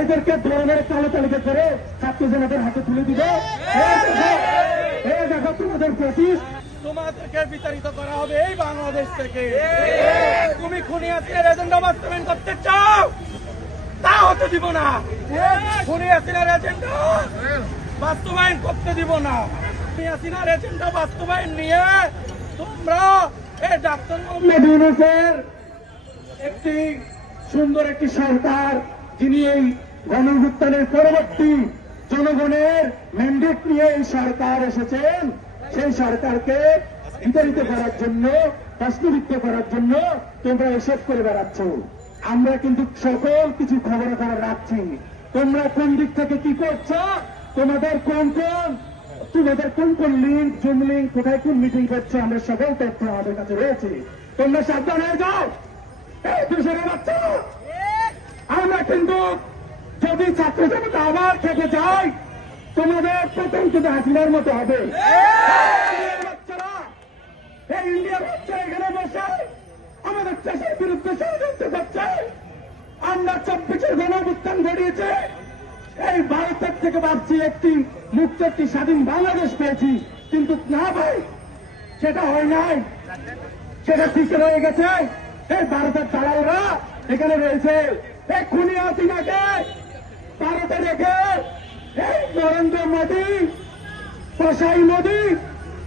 এদেরকে ধরনের কালো তালিকা করে ছাত্র জনতার হাতে তুলে দিবে। দেখো তোমাদের পঁচিশ, তোমাদেরকে বিতাড়িত করা হবে এই বাংলাদেশ থেকে। তুমি খুনি হাসিনার এজেন্ডা বাস্তবায়ন করতে চাও, তা হতে দিব না। খুনি হাসিনার এজেন্ডা বাস্তবায়ন করতে দিব না। খুনি হাসিনার এজেন্ডা বাস্তবায়ন নিয়ে তোমরা এই ডাক্তার মোহাম্মদ ইউনূসের একটি সুন্দর একটি সরকার, যিনি এই গণঅভ্যুত্থানের পরবর্তী জনগণের ম্যান্ডেট নিয়ে এই সরকার এসেছেন, সেই সরকারকে বিতাড়িত করার জন্য, প্রশ্নবিদ্ধ করার জন্য তোমরা এসব করে বেড়াচ্ছ। আমরা কিন্তু সকল কিছু খবর রাখছি। তোমরা কোন দিক থেকে কি করছো, তোমাদের কোন কোন লিঙ্ক, জুম লিঙ্ক, কোথায় কোন মিটিং করছো, আমরা সকল তথ্য আমাদের কাছে রয়েছে। তোমরা সাবধান হয়ে যাও। এই দেশের বাচ্চা, আমরা কিন্তু যদি ছাত্র জনতা আবার থেকে যায়, তোমাদের প্রথম কিন্তু হাসিনার মতো হবে। বাচ্চারা, এই ইন্ডিয়ার বাচ্চা এখানে বসে আমাদের দেশের বিরুদ্ধে ষড়যন্ত্র করছে। আমরা 24-এর গণঅভ্যুত্থান ঘটিয়েছে, এই ভারতের থেকে ভাবছি একটি মুক্ত, একটি স্বাধীন বাংলাদেশ পেয়েছি, কিন্তু না ভাই, সেটা হয় নাই, সেটা ঠিক রয়ে গেছে। এই ভারতের দালালরা এখানে রয়েছে। এই খুনি হাসিনাকে ভারতে রেখে এই নরেন্দ্র মোদী, কসাই মোদী,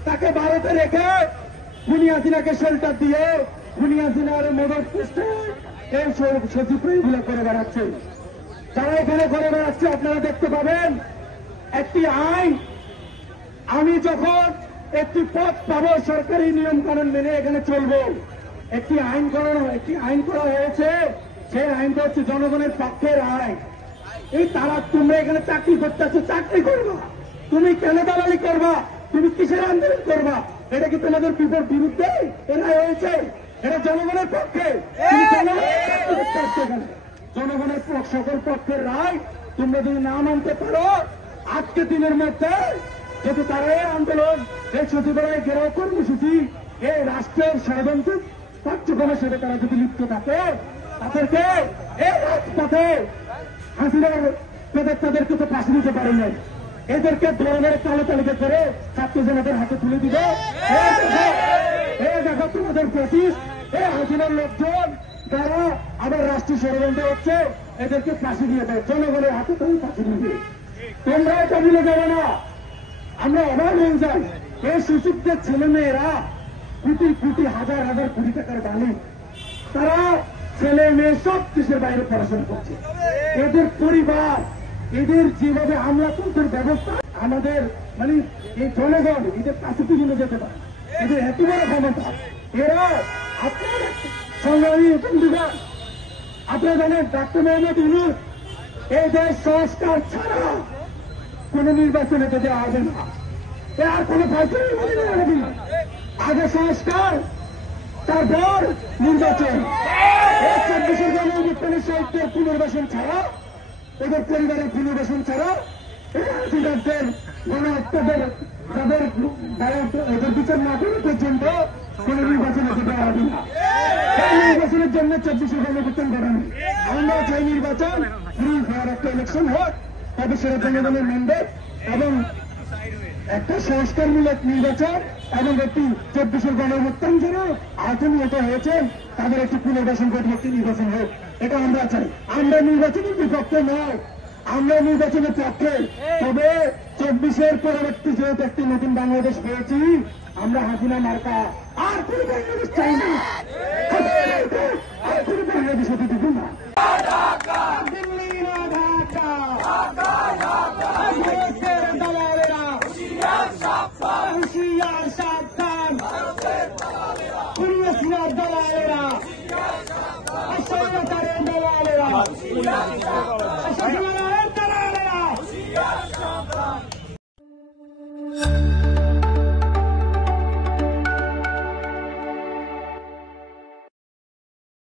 তাকে ভারতে রেখে খুনি হাসিনাকে শেল্টার দিয়ে খুনি হাসিনার মদত পুষ্টে এই সচিবগুলো করে বেড়াচ্ছে। যারা এখানে করে বেড়াচ্ছে আপনারা দেখতে পাবেন। একটি আইন, আমি যখন একটি পথ পাবো সরকারি নিয়ম কানুন মেনে এখানে চলবো, একটি আইন করা হয়েছে। সেই আইনটা হচ্ছে জনগণের পক্ষের আইন। এই তারা, তোমরা এখানে চাকরি করতে আছো, চাকরি করবা। তুমি কেন দালালি করবা? তুমি কিসের আন্দোলন করবা? এটা কি তোমাদের বিরুদ্ধে এরা হয়েছে? এটা জনগণের পক্ষে। জনগণের সকল পক্ষের রায় তোমরা যদি না মানতে পারো, আজকে দিনের মধ্যে যদি তারা এই আন্দোলন, এই সচিবালয় ঘেরাও কর্মসূচি, এই রাষ্ট্রের ষড়যন্ত্র কার্যক্রমের সাথে তারা যদি লিপ্ত থাকে, তাদেরকে এই রাজপথে হাসিনার তাদেরকে তো ফাঁসি দিতে পারে নাই। এদেরকে ধরনের কালো তালিকা করে ছাত্র জনতার হাতে তুলে দিবে। দেখো তোমাদের পঁচিশ, এই হাসিনার লোকজন যারা আবার রাষ্ট্রীয় ষড়যন্ত্র হচ্ছে, এদেরকে ফাঁসি দিয়ে দেয়, জনগণের হাতে তুমি ফাঁসি দিবে। তোমরা এটা মিলে যাবে না। আমরা অবাক হয়ে যাই, এই সুশিক্ষিত ছেলে মেয়েরা কোটি কোটি হাজার হাজার কোটি টাকার মালিক, তারা ছেলে মেয়ে সব দেশের বাইরে পড়াশোনা করছে। এদের পরিবার, এদের যেভাবে হামলা তন্ত্রের ব্যবস্থা, আমাদের মানে এই জনগণ এদের কাছে তুলে যেতে পারে, এদের এত বড় ক্ষমতা। এরা আপনার সংগ্রামী বন্ধুগণ, আপনারা জানেন ডাক্তার মোহাম্মদ ইউনূস এই দেশ সংস্কার ছাড়া কোন নির্বাচনে দেওয়া হবে না। আর কোন ফয়সালা হবে না। আগে সংস্কার, তারপর নির্বাচন। 24-এর গণঅভ্যুত্থানের সাহিত্যের পুনর্বাসন ছাড়া, এদের পরিবারের পুনর্বাসন ছাড়া, এদের গণহত্যাদের এদের বিচার না করে পর্যন্ত কোন নির্বাচন দেওয়া হবে না। এই নির্বাচনের জন্য 24-এর গণঅভ্যুত্থান ঘটানো। আমরা চাই নির্বাচন ফ্রি ফেয়ার একটা ইলেকশন হোক, তবে সেটা জনগণের ম্যান্ডেট এবং একটা সংস্কারমূলক নির্বাচন এবং একটি 24-এর গণঅভ্যুত্থান যারা আহত হয়েছে তাদের একটি পুনর্বাসন করে একটি নির্বাচন হোক, এটা আমরা চাই। আমরা নির্বাচনের বিপক্ষে নয়, আমরা নির্বাচনের পক্ষে। তবে 24-এর পরবর্তী যেহেতু একটি নতুন বাংলাদেশ পেয়েছি, আমরা হাসিনা মার্কা আর কোন বাংলাদেশ চাই না, আর কোন বাংলাদেশ হতে দেব না। হুঁশিয়ার সাবধান, খুনি হাসিনার দালালেরা, অসহায়তার দালালেরা।